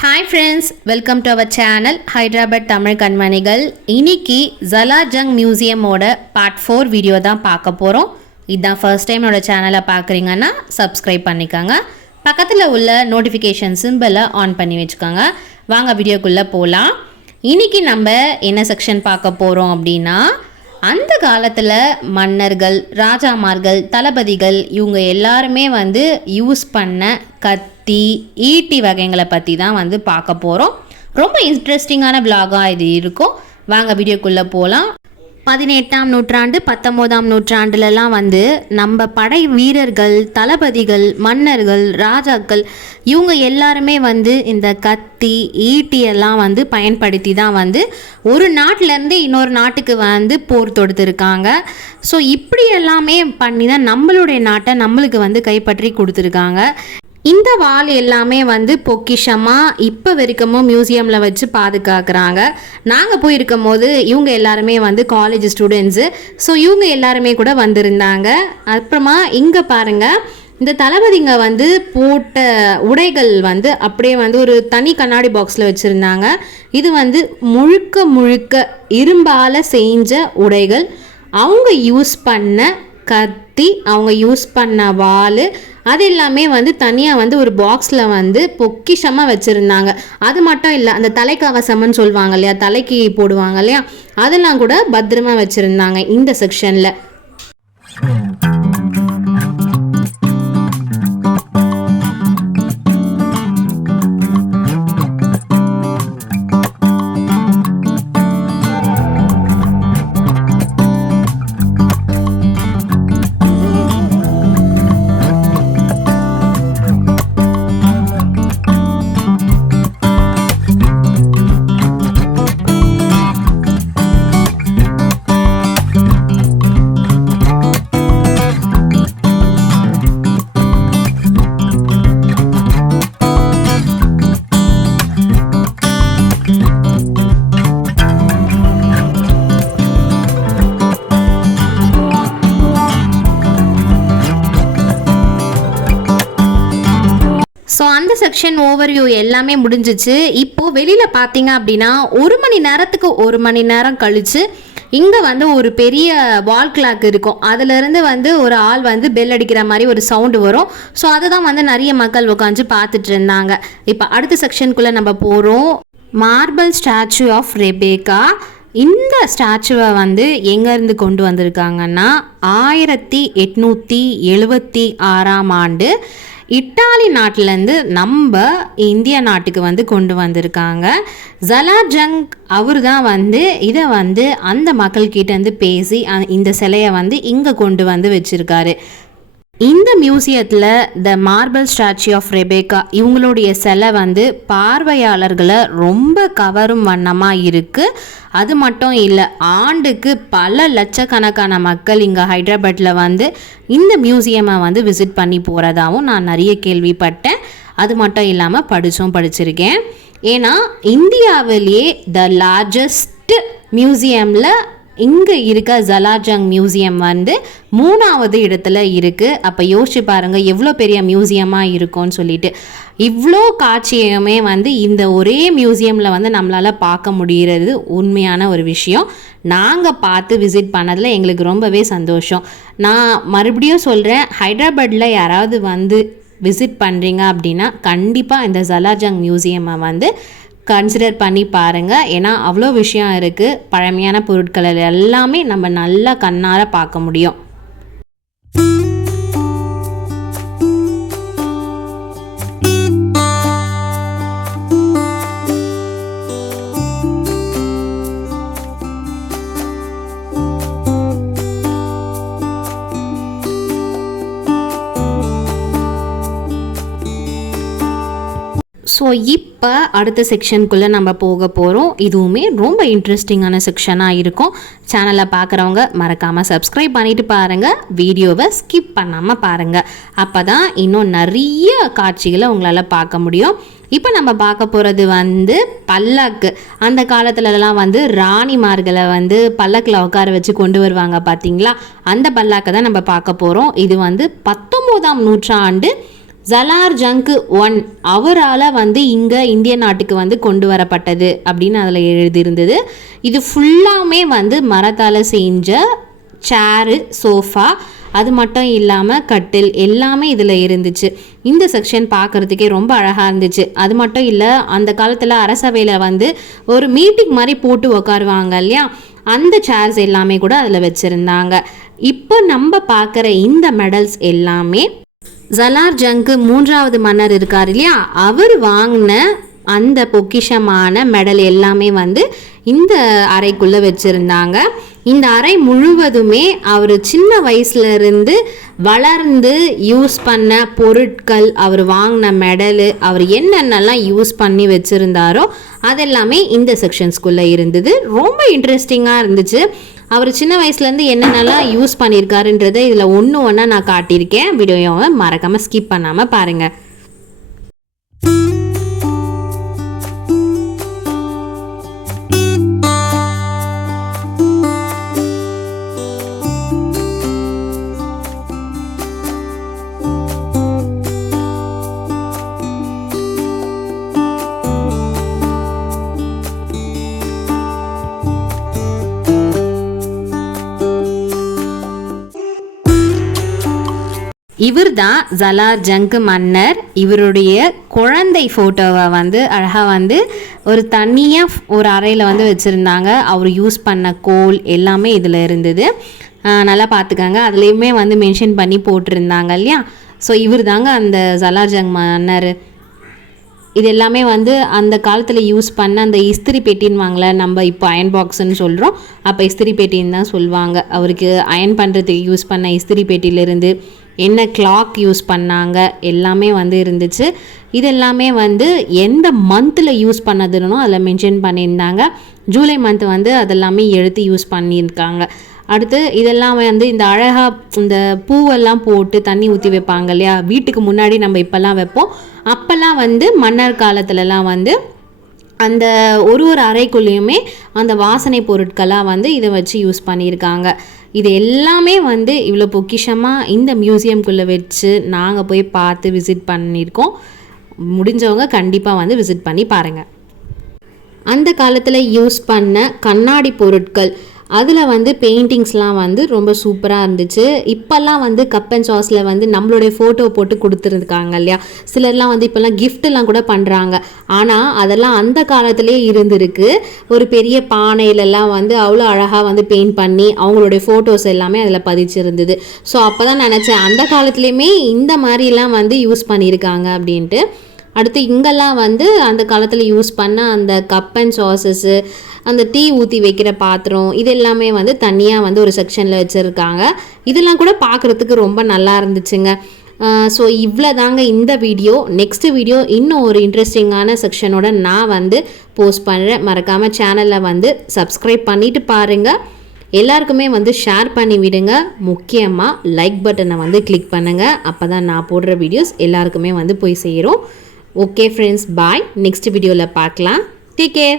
Hi friends, welcome to our channel Hyderabad Tamil Kanmanigal. இன்னைக்கு Zalajang Museum ஓட part 4 video தான் பார்க்க போறோம். இதான் first time என்னோட சேனலை பார்க்குறீங்கன்னா subscribe பண்ணிக்கங்க. பக்கத்தில் உள்ள notification symbol ஆன் பண்ணி வச்சுக்கோங்க. வாங்க வீடியோக்குள்ளே போகலாம். இன்னைக்கு நம்ம என்ன செக்ஷன் பார்க்க போகிறோம் அப்படின்னா, அந்த காலத்தில் மன்னர்கள், ராஜாமார்கள், தளபதிகள் இவங்க எல்லாருமே யூஸ் பண்ண கத்தி, ஈட்டி வகைகளை பற்றி தான் பார்க்க போகிறோம். ரொம்ப இன்ட்ரெஸ்டிங்கான விளாகாக இது இருக்கும். வாங்க வீடியோக்குள்ளே போகலாம். 18ஆம் நூற்றாண்டு 19ஆம் நூற்றாண்டுலலாம் நம்ம படை வீரர்கள், தளபதிகள், மன்னர்கள், ராஜாக்கள் இவங்க எல்லாருமே இந்த கத்தி, ஈட்டியெல்லாம் பயன்படுத்தி தான் ஒரு நாட்டிலேருந்து இன்னொரு நாட்டுக்கு போர் தொடுத்துருக்காங்க. ஸோ இப்படி எல்லாமே பண்ணி தான் நம்மளுடைய நாட்டை நம்மளுக்கு கைப்பற்றி கொடுத்துருக்காங்க. இந்த வாள் எல்லாமே பொக்கிஷமாக இப்போ வரைக்கும் மியூசியமில் வச்சு பாதுகாக்கிறாங்க. நாங்கள் போயிருக்கும் போது இவங்க எல்லாருமே காலேஜ் ஸ்டூடெண்ட்ஸு. ஸோ இவங்க எல்லாருமே கூட வந்திருந்தாங்க. அப்புறமா இங்கே பாருங்கள், இந்த தளபதிங்க போட்ட உடைகள் அப்படியே ஒரு தனி கண்ணாடி பாக்ஸில் வச்சுருந்தாங்க. இது முழுக்க முழுக்க இரும்பால் செஞ்ச உடைகள். அவங்க யூஸ் பண்ண கத்தி, அவங்க யூஸ் பண்ண வாள், அது எல்லாமே தனியாக ஒரு பாக்ஸில் பொக்கிஷமாக வச்சுருந்தாங்க. அது மட்டும் இல்லை, அந்த தலைக்கவசம்னு சொல்லுவாங்க இல்லையா, தலைக்கு போடுவாங்க இல்லையா, அதெல்லாம் கூட பத்திரமா வச்சுருந்தாங்க இந்த செக்ஷனில். ஸோ அந்த செக்ஷன் ஓவர்வியூ எல்லாமே முடிஞ்சிச்சு. இப்போது வெளியில் பார்த்தீங்க அப்படின்னா 1 மணி நேரத்துக்கு 1 மணி நேரம் கழித்து இங்கே ஒரு பெரிய வால் கிளாக் இருக்கும். அதிலிருந்து ஒரு ஆள் பெல் அடிக்கிற மாதிரி ஒரு சவுண்டு வரும். ஸோ அதை தான் நிறைய மக்கள் உட்காந்து பார்த்துட்டு இருந்தாங்க. இப்போ அடுத்த செக்ஷனுக்குள்ளே நம்ம போகிறோம். Marble statue of Rebecca. இந்த ஸ்டாச்சுவை எங்கேருந்து கொண்டு வந்திருக்காங்கன்னா 1876ஆம் ஆண்டு இட்டாலி நாட்டிலேருந்து நம்ம இந்திய நாட்டுக்கு கொண்டு வந்திருக்காங்க. ஜலாஜங் அவர் தான் இதை அந்த மக்கள்கிட்டேருந்து பேசி இந்த சிலையை இங்கே கொண்டு வச்சுருக்காரு. இந்த மியூசியத்தில் த மார்பிள் ஸ்டாச்சு ஆஃப் ரெபேக்கா இவங்களுடைய சிலை பார்வையாளர்களை ரொம்ப கவரும் வண்ணமாக இருக்குது. அது மட்டும் இல்லை, ஆண்டுக்கு பல லட்சக்கணக்கான மக்கள் இங்கே ஹைதராபாத்தில் இந்த மியூசியமை விசிட் பண்ணி போகிறதாகவும் நான் நிறைய கேள்விப்பட்டேன். அது மட்டும் இல்லாமல் படிச்சிருக்கேன். ஏன்னா இந்தியாவிலேயே த லார்ஜஸ்ட் மியூசியமில் இங்கே இருக்க ஜலாஜங் மியூசியம் 3ஆவது இடத்துல இருக்குது. அப்போ யோசிச்சு பாருங்கள் எவ்வளோ பெரிய மியூசியமாக இருக்கும்னு சொல்லிட்டு. இவ்வளோ காட்சியுமே இந்த ஒரே மியூசியமில் நம்மளால் பார்க்க முடிகிறது உண்மையான ஒரு விஷயம். நாங்கள் பார்த்து விசிட் பண்ணதில் எங்களுக்கு ரொம்பவே சந்தோஷம். நான் மறுபடியும் சொல்கிறேன், ஹைதராபாடில் யாராவது விசிட் பண்ணுறீங்க அப்படின்னா கண்டிப்பாக இந்த ஜலாஜங் மியூசியமை கன்சிடர் பண்ணி பாருங்கள். ஏன்னா அவ்வளோ விஷயம் இருக்குது. பழமையான பொருட்கள் எல்லாமே நம்ம நல்லா கண்ணார பார்க்க முடியும். ஸோ இப்போ அடுத்த செக்ஷனுக்குள்ளே நம்ம போக போகிறோம். இதுவுமே ரொம்ப இன்ட்ரெஸ்டிங்கான செக்ஷனாக இருக்கும். சேனலை பார்க்குறவங்க மறக்காமல் சப்ஸ்கிரைப் பண்ணிவிட்டு பாருங்கள். வீடியோவை ஸ்கிப் பண்ணாமல் பாருங்கள். அப்போ தான் இன்னும் நிறைய காட்சிகளை உங்களால் பார்க்க முடியும். இப்போ நம்ம பார்க்க போகிறது பல்லக்கு. அந்த காலத்துலலாம் ராணிமார்களை பல்லக்கில் உட்கார வச்சு கொண்டு வருவாங்க பார்த்தீங்களா, அந்த பல்லாக்கை தான் நம்ம பார்க்க போகிறோம். இது 19ஆம் நூற்றாண்டு ஜலார் ஜங்க் 1 அவரால் வந்து இங்கே இந்திய நாட்டுக்கு வந்து கொண்டு வரப்பட்டது அப்படின்னு அதில் எழுதியிருந்தது. இது ஃபுல்லாமே வந்து மரத்தால் செஞ்ச சேரு, சோஃபா, அது மட்டும் இல்லாமல் கட்டில் எல்லாமே இதில் இருந்துச்சு. இந்த செக்ஷன் பார்க்குறதுக்கே ரொம்ப அழகாக இருந்துச்சு. அது மட்டும் இல்லை, அந்த காலத்தில் அரசவையில் வந்து ஒரு மீட்டிங் மாதிரி போட்டு உக்காருவாங்க இல்லையா, அந்த சேர்ஸ் எல்லாமே கூட அதில் வச்சுருந்தாங்க. இப்போ நம்ம பார்க்குற இந்த மெடல்ஸ் எல்லாமே ஜலார் ஜங்க் 3வது மன்னர் இருக்கார் இல்லையா, அவர் வாங்கின அந்த பொக்கிஷமான மெடல் எல்லாமே வந்து இந்த அறைக்குள்ளே வச்சுருந்தாங்க. இந்த அறை முழுவதுமே அவர் சின்ன வயசுலேருந்து வளர்ந்து யூஸ் பண்ண பொருட்கள், அவர் வாங்கின மெடலு, அவர் என்னென்னலாம் யூஸ் பண்ணி வச்சுருந்தாரோ அதெல்லாமே இந்த செக்ஷன்ஸ்குள்ளே இருந்தது. ரொம்ப இன்ட்ரெஸ்டிங்காக இருந்துச்சு. அவர் சின்ன வயசுலேருந்து என்னென்னலாம் யூஸ் பண்ணியிருக்காருன்றதை இதில் ஒன்றா நான் காட்டியிருக்கேன். வீடியோவை மறக்காமல் ஸ்கிப் பண்ணாமல் பாருங்கள். இவர் தான் ஜலார் ஜங்க் மன்னர். இவருடைய குழந்தை ஃபோட்டோவை வந்து அழகாக வந்து ஒரு தனியாக ஒரு அறையில் வந்து வச்சுருந்தாங்க. அவர் யூஸ் பண்ண கோல் எல்லாமே இதில் இருந்தது. நல்லா பார்த்துக்கங்க, அதுலேயுமே வந்து மென்ஷன் பண்ணி போட்டிருந்தாங்க இல்லையா. ஸோ இவர் தாங்க அந்த ஜலார் ஜங் மன்னர். இது எல்லாமே வந்து அந்த காலத்தில் யூஸ் பண்ண அந்த இஸ்திரி பெட்டின்னு வாங்கல, நம்ம இப்போ அயன் பாக்ஸ்ன்னு சொல்கிறோம், அப்போ இஸ்திரி பெட்டின்னு தான் சொல்லுவாங்க. அவருக்கு அயன் பண்ணுறதுக்கு யூஸ் பண்ண இஸ்திரி பெட்டியிலேருந்து என்ன கிளாக் யூஸ் பண்ணாங்க எல்லாமே வந்து இருந்துச்சு. இது எல்லாமே வந்து எந்த மந்தில் யூஸ் பண்ணதுன்னு அதில் மென்ஷன் பண்ணியிருந்தாங்க. ஜூலை மந்த் வந்து அதெல்லாமே எடுத்து யூஸ் பண்ணியிருக்காங்க. அடுத்து இதெல்லாம் வந்து இந்த அழகாக இந்த பூவெல்லாம் போட்டு தண்ணி ஊற்றி வைப்பாங்க இல்லையா, வீட்டுக்கு முன்னாடி நம்ம இப்போல்லாம் வைப்போம். அப்போல்லாம் வந்து மன்னர் காலத்துலலாம் வந்து அந்த ஒரு அறைக்குள்ளேயுமே அந்த வாசனை பொருட்களாக வந்து இதை வச்சு யூஸ் பண்ணியிருக்காங்க. இது எல்லாமே வந்து இவ்வளோ பொக்கிஷமாக இந்த மியூசியம்குள்ளே வச்சு நாங்கள் போய் பார்த்து விசிட் பண்ணியிருக்கோம். முடிஞ்சவங்க கண்டிப்பாக வந்து விசிட் பண்ணி பாருங்கள். அந்த காலத்தில் யூஸ் பண்ண கண்ணாடி பொருட்கள், அதில் வந்து பெயிண்டிங்ஸ்லாம் வந்து ரொம்ப சூப்பராக இருந்துச்சு. இப்போல்லாம் வந்து கப் அண்ட் சாஸில் வந்து நம்மளுடைய ஃபோட்டோ போட்டு கொடுத்துருக்காங்க இல்லையா, சிலர்லாம் வந்து இப்போல்லாம் கிஃப்ட்லாம் கூட பண்ணுறாங்க. ஆனால் அதெல்லாம் அந்த காலத்திலே இருந்திருக்கு. ஒரு பெரிய பானையிலலாம் வந்து அவ்வளோ அழகாக வந்து பெயிண்ட் பண்ணி அவங்களுடைய ஃபோட்டோஸ் எல்லாமே அதில் பதிச்சிருந்தது. ஸோ அப்போ தான் நினச்சேன் அந்த காலத்துலேயுமே இந்த மாதிரிலாம் வந்து யூஸ் பண்ணியிருக்காங்க அப்படின்ட்டு. அடுத்து இங்கெல்லாம் வந்து அந்த காலத்தில் யூஸ் பண்ண அந்த கப் அண்ட் சாஸஸ்ஸு, அந்த டீ ஊற்றி வைக்கிற பாத்திரம், இது எல்லாமே வந்து தனியாக வந்து ஒரு செக்ஷனில் வச்சுருக்காங்க. இதெல்லாம் கூட பார்க்குறதுக்கு ரொம்ப நல்லா இருந்துச்சுங்க. ஸோ இவ்வளோ தாங்க இந்த வீடியோ. நெக்ஸ்ட் வீடியோ இன்னும் ஒரு இன்ட்ரெஸ்டிங்கான செக்ஷனோட நான் வந்து போஸ்ட் பண்ணுறேன். மறக்காமல் சேனலில் வந்து சப்ஸ்கிரைப் பண்ணிவிட்டு பாருங்கள். எல்லாருக்குமே வந்து ஷேர் பண்ணி விடுங்க. முக்கியமாக லைக் பட்டனை வந்து கிளிக் பண்ணுங்கள். அப்போ தான் நான் போடுற வீடியோஸ் எல்லாருக்குமே வந்து போய் சேரும். ஓகே ஃப்ரெண்ட்ஸ், பாய். நெக்ஸ்ட் வீடியோவில் பார்க்கலாம். Take care.